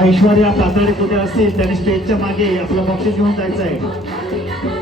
ऐश्वर्या कातडे कुठे असतील त्यांनी स्टेजच्या मागे आपलं बक्षीस घेऊन जायचं आहे.